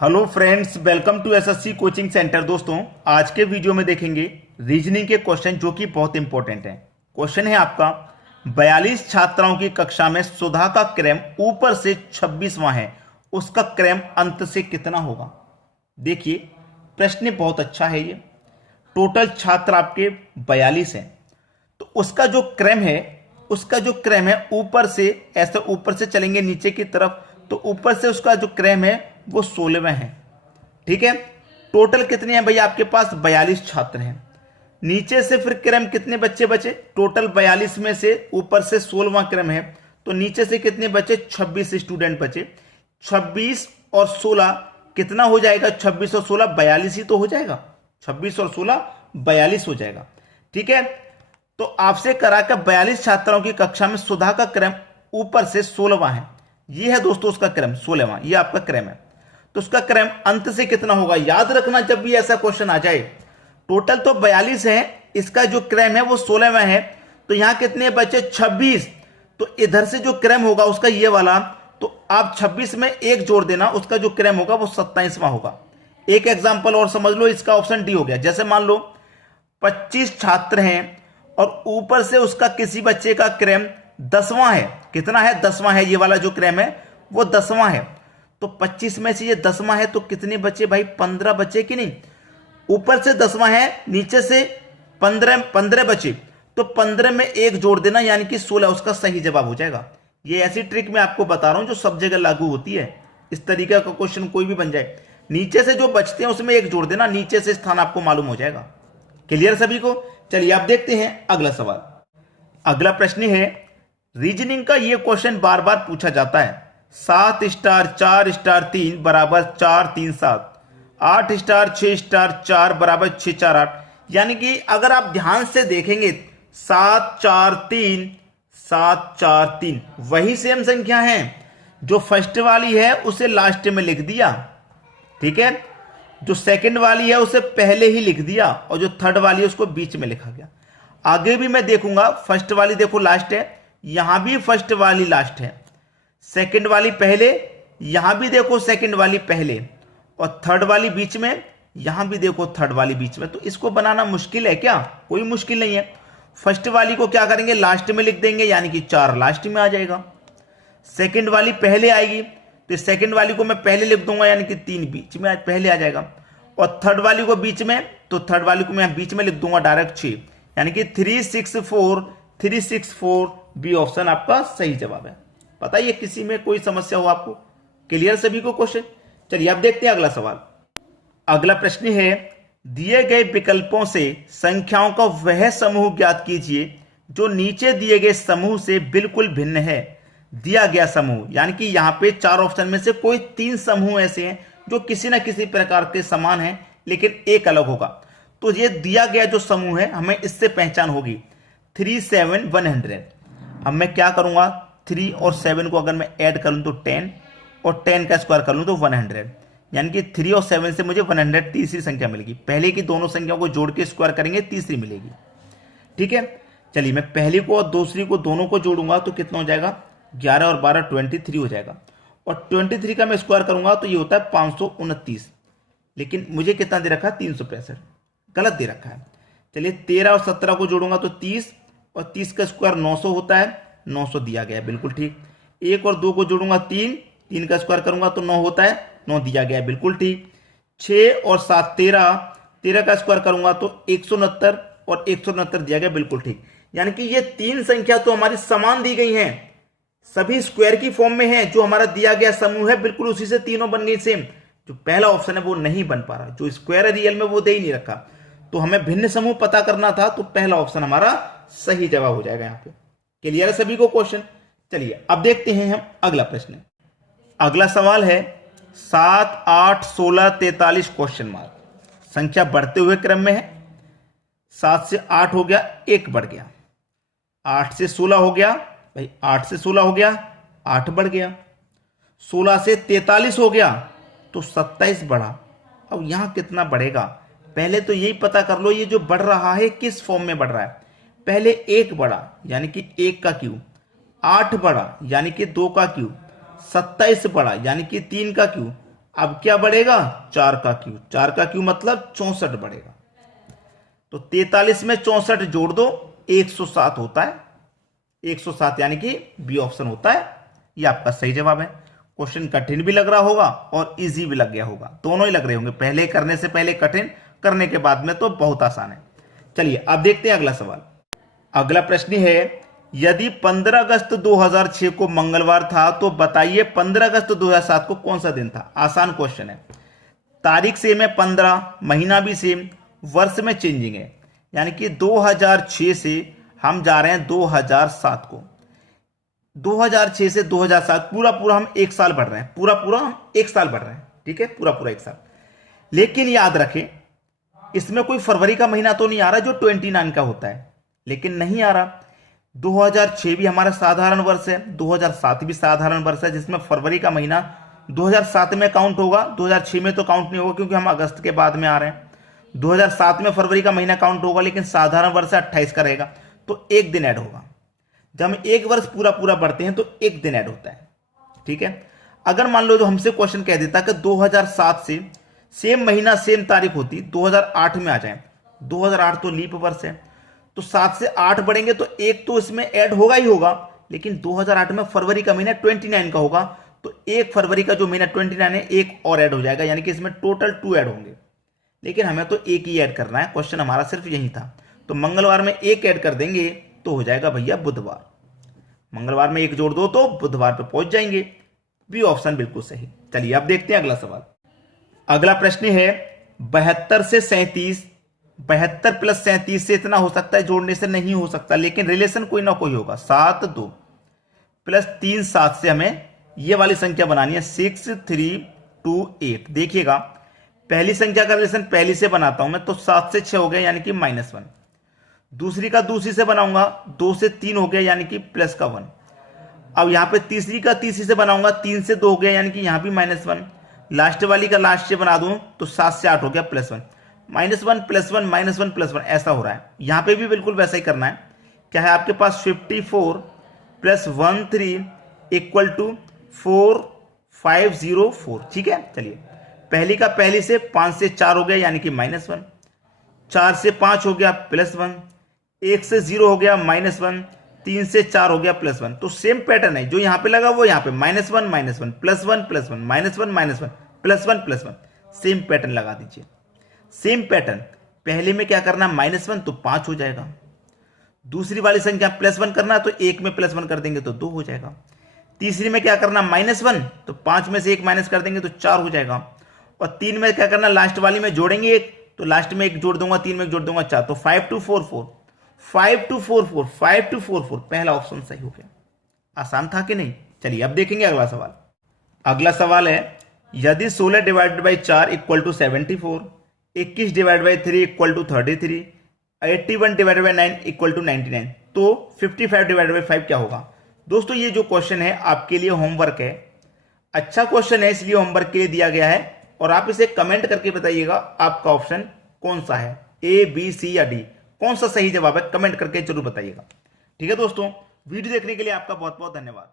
Hello friends, welcome to SSC coaching centre. दोस्तों, आज के वीडियो में देखेंगे रीजनिंग के क्वेश्चन जो कि बहुत इंपॉर्टेंट हैं। क्वेश्चन है आपका 42 छात्राओं की कक्षा में सुधा का क्रम ऊपर से 26वां है, उसका क्रम अंत से कितना होगा। देखिए, प्रश्न बहुत अच्छा है। ये टोटल छात्र आपके 42 हैं, तो उसका जो क्रम है ऊपर से, ऐसे ऊपर से चलेंगे नीचे की तरफ, तो ऊपर से उसका जो क्रम है वो 16वें है। ठीक है, टोटल कितने हैं भैया आपके पास? 42 छात्र हैं। नीचे से फिर क्रम कितने बच्चे बचे? टोटल 42 में से ऊपर से 16वां क्रम है, तो नीचे से कितने बचे? 26 स्टूडेंट बचे। 26 और 16 कितना हो जाएगा? 26 और 16 42 ही तो हो जाएगा। 26 और 16 42 हो जाएगा। ठीक है, तो आपसे करा कर 42 छात्रों की कक्षा में सुधा का क्रम ऊपर से 16वां है। ये है दोस्तों उसका क्रम 16वां, ये आपका क्रम है। तो उसका क्रम अंत से कितना होगा? याद रखना, जब भी ऐसा क्वेश्चन आ जाए, टोटल तो 42 है, इसका जो क्रम है वो 16वां है, तो यहां कितने बचे? 26। तो इधर से जो क्रम होगा उसका ये वाला, तो आप 26 में एक जोड़ देना, उसका जो क्रम होगा वो 27वां होगा। एक एग्जाम्पल और समझ लो, इसका ऑप्शन डी हो गया। जैसे मान लो 25 छात्र हैं और ऊपर से उसका किसी बच्चे का क्रम 10वां है। कितना है? 10वां है। ये वाला जो क्रम है वो 10वां है, तो 25 में से ये 10वां है, तो कितने बचे भाई? 15 बचे कि नहीं? ऊपर से 10वां है, नीचे से 15 बचे, तो 15 में एक जोड़ देना, यानी कि 16 उसका सही जवाब हो जाएगा। ये ऐसी ट्रिक मैं आपको बता रहा हूं जो सब जगह लागू होती है। इस तरीके का क्वेश्चन कोई भी बन जाए, नीचे से जो बचते हैं उसमें एक जोड़ देना, नीचे से स्थान आपको मालूम हो जाएगा। क्लियर सभी को? चलिए आप देखते हैं अगला सवाल। अगला प्रश्न है, रीजनिंग का ये क्वेश्चन बार बार पूछा जाता है। 7 स्टार 4 स्टार 3 बराबर 4 3 7, 8 स्टार 6 स्टार 4 बराबर 6 4 8। यानी कि अगर आप ध्यान से देखेंगे 7 4 3 7 4 3 वही सेम संख्या है। जो फर्स्ट वाली है उसे लास्ट में लिख दिया, ठीक है, जो सेकंड वाली है उसे पहले ही लिख दिया, और जो थर्ड वाली है उसको बीच में लिखा गया। आगे भी मैं देखूंगा, फर्स्ट वाली देखो लास्ट है, यहां भी फर्स्ट वाली लास्ट है, सेकंड वाली पहले, यहां भी देखो सेकंड वाली पहले, और थर्ड वाली बीच में, यहां भी देखो थर्ड वाली बीच में। तो इसको बनाना मुश्किल है क्या? कोई मुश्किल नहीं है। फर्स्ट वाली को क्या करेंगे? लास्ट में लिख देंगे, यानी कि 4 लास्ट में आ जाएगा। सेकंड वाली पहले आएगी, तो सेकंड वाली को मैं पहले लिख दूंगा, यानी कि 3 बीच में पहले आ जाएगा। और थर्ड वाली को बीच में, तो थर्ड वाली को मैं बीच में लिख दूंगा डायरेक्ट 6, यानी कि 364 बी ऑप्शन आपका सही जवाब है। पता है, किसी में कोई समस्या हो आपको? क्लियर सभी को क्वेश्चन? चलिए आप देखते हैं अगला सवाल। अगला प्रश्न है, दिए गए विकल्पों से संख्याओं का वह समूह ज्ञात कीजिए जो नीचे दिए गए समूह से बिल्कुल भिन्न है। दिया गया समूह, यानी कि यहां पे 4 ऑप्शन में से कोई 3 समूह ऐसे हैं जो किसी ना किसी प्रकार के समान हैं, लेकिन एक अलग होगा। तो ये दिया गया जो समूह है, हमें इससे पहचान होगी 3 7 100। अब मैं क्या करूंगा, 3 और 7 को अगर मैं ऐड कर लूं तो 10, और 10 का स्क्वायर कर लूं तो 100, यानी कि 3 और 7 से मुझे 100 तीसरी संख्या मिलेगी। पहले की दोनों संख्याओं को जोड़ के स्क्वायर करेंगे, तीसरी मिलेगी। ठीक है, चलिए मैं पहली को और दूसरी को दोनों को जोड़ूंगा तो कितना हो जाएगा? 11 और 12 23 हो जाएगा, और 23 का मैं स्क्वायर करूंगा तो ये होता है 529। लेकिन मुझे कितना दे रखा है? 365, गलत दे रखा है। चलिए 13 और 17 को जोड़ूंगा तो 30, और 30 का स्क्वायर 900 होता है, 900 दिया गया है, बिल्कुल ठीक। 1 और 2 को जोड़ूंगा 3, 3 का स्क्वायर करूंगा तो 9 होता है, 9 दिया गया है, बिल्कुल ठीक। 6 और 7 13, 13 का स्क्वायर करूंगा तो 169, और 169 दिया गया, बिल्कुल ठीक। यानी कि ये 3 संख्या तो हमारी समान दी गई हैं, सभी स्क्वायर की फॉर्म में है। जो हमारा दिया गया समूह है बिल्कुल उसी से तीनों बन गई सेम। जो पहला ऑप्शन है वो नहीं बन पा रहा, जो स्क्वायर है रियल में वो दे ही नहीं रखा, तो हमें भिन्न समूह पता करना था, तो पहला ऑप्शन हमारा सही जवाब हो जाएगा यहाँ पे। क्लियर है सभी को क्वेश्चन? चलिए अब देखते हैं हम अगला प्रश्न। अगला सवाल है 7 8 16 43 क्वेश्चन मार्क। संख्या बढ़ते हुए क्रम में है। 7 से 8 हो गया, 1 बढ़ गया। 8 से 16 हो गया भाई, 8 से 16 हो गया, 8 बढ़ गया। 16 से 43 हो गया तो 27 बढ़ा। अब यहां कितना बढ़ेगा? पहले तो यही पता कर लो, ये जो बढ़ रहा है किस फॉर्म में बढ़ रहा है। पहले 1 बढ़ा, यानी कि 1 का क्यूब, 8 बढ़ा, यानी कि 2 का क्यूब, 27 बढ़ा, यानी कि 3 का क्यूब, अब क्या बढ़ेगा, 4 का क्यूब, 4 का क्यूब मतलब 64 बढ़ेगा। तो 43 में 64 जोड़ दो, 107 होता है। 107 यानी कि बी ऑप्शन होता है। ये आपका सही जवाब है। क्वेश्चन कठिन भी लग रहा होगा और इजी भी लग गया होगा, दोनों ही लग रहे होंगे, पहले करने से पहले कठिन, करने के बाद में तो बहुत आसान है। चलिए अब देखते हैं अगला सवाल। अगला प्रश्न है, यदि 15 अगस्त 2006 को मंगलवार था तो बताइए 15 अगस्त 2007 को कौन सा दिन था। आसान क्वेश्चन है। तारीख सेम है 15, महीना भी सेम, वर्ष में चेंजिंग है, यानी कि 2006 से हम जा रहे हैं 2007 को। 2006 से 2007 पूरा पूरा हम एक साल बढ़ रहे हैं, पूरा पूरा हम एक साल बढ़ रहे हैं, ठीक है, पूरा पूरा एक साल। लेकिन याद रखें इसमें कोई फरवरी का महीना तो नहीं आ रहा जो 29 का होता है, लेकिन नहीं आ रहा। 2006 भी हमारा साधारण वर्ष है, 2007 भी साधारण वर्ष है, जिसमें फरवरी का महीना 2007 में काउंट होगा, 2006 में तो काउंट नहीं होगा क्योंकि हम अगस्त के बाद में आ रहे हैं। 2007 में फरवरी का महीना काउंट होगा, लेकिन साधारण वर्ष 28 का रहेगा, तो एक दिन ऐड होगा। जब हम एक वर्ष पूरा पूरा बढ़ते हैं तो एक दिन ऐड होता है, ठीक है। अगर मान लो जो हमसे क्वेश्चन कह देता कि 2007 से सेम महीना सेम तारीख होती 2008 में आ जाए, 2008 तो लीप वर्ष है, तो 7 से 8 बढ़ेंगे तो एक तो इसमें ऐड होगा ही होगा, लेकिन 2008 में फरवरी का महीना 29 का होगा, तो एक फरवरी का जो महीना 29 है एक और ऐड हो जाएगा, यानी कि इसमें टोटल 2 ऐड होंगे। लेकिन हमें तो एक ही ऐड करना है, क्वेश्चन हमारा सिर्फ यही था, तो मंगलवार में एक ऐड कर देंगे तो हो जाएगा भैया बुधवार। मंगलवार में एक जोड़ दो तो बुधवार पे पहुंच जाएंगे। बी ऑप्शन बिल्कुल सही। चलिए अब देखते हैं अगला सवाल। अगला प्रश्न है 72 से 37, 72 प्लस 37 से इतना हो सकता है, जोड़ने से नहीं हो सकता, लेकिन रिलेशन कोई ना कोई होगा। 7 2 प्लस 3 7 से हमें ये वाली संख्या बनानी है 6 3 2 8। देखिएगा पहली संख्या का रिलेशन पहली से बनाता हूं मैं, तो 7 से 6 हो गया यानी कि -1। दूसरी का दूसरी से बनाऊंगा, 2 से 3 हो गया यानी कि प्लस का 1। अब यहां पे तीसरी का तीसरी से बनाऊंगा, 3 से 2 हो गया यानी कि यहां भी -1। लास्ट वाली का लास्ट से बना दूं तो 7 से 8 हो गया +1, -1 +1 -1 +1 ऐसा हो रहा है। यहां पे भी बिल्कुल वैसा ही करना है। क्या है आपके पास 54 + 13 = 4504, ठीक है। चलिए पहली का पहली से 5 से 4 हो गया यानी कि -1, 4 से 5 हो गया +1, 1 से 0 हो गया -1, 3 से 4 हो गया +1। तो सेम पैटर्न है, जो यहां पे लगा वो यहां पे -1 -1 +1 +1 -1 -1 +1 +1, सेम पैटर्न लगा दीजिए। सेम पैटर्न पहले में क्या करना, -1 तो 5 हो जाएगा। दूसरी वाली संख्या +1 करना तो 1 में +1 कर देंगे तो 2 हो जाएगा। तीसरी में क्या करना, -1 तो 5 में से 1 माइनस कर देंगे तो 4 हो जाएगा। और 3 में क्या करना, लास्ट वाली में जोड़ेंगे 1, तो लास्ट में 1 जोड़ दूंगा, 3 में 1 जोड़ दूंगा 4, तो 5 2 4 4 5 2 4 4 5 2 4 4, पहला ऑप्शन सही हो गया। आसान था कि नहीं। चलिए अब देखेंगे अगला सवाल। अगला सवाल है, यदि 16 / 4 = 74, 21 / 3 = 33, 81 / 9 = 99, तो 55 / 5 क्या होगा। दोस्तों ये जो क्वेश्चन है आपके लिए होमवर्क है, अच्छा क्वेश्चन है इसलिए होमवर्क के लिए दिया गया है, और आप इसे कमेंट करके बताइएगा आपका ऑप्शन कौन सा है, A B C या D, कौन सा सही जवाब है, कमेंट करके जरूर बताइएगा। ठीक है दोस्तों, वीडियो देखने के लिए आपका बहुत बहुत धन्यवाद।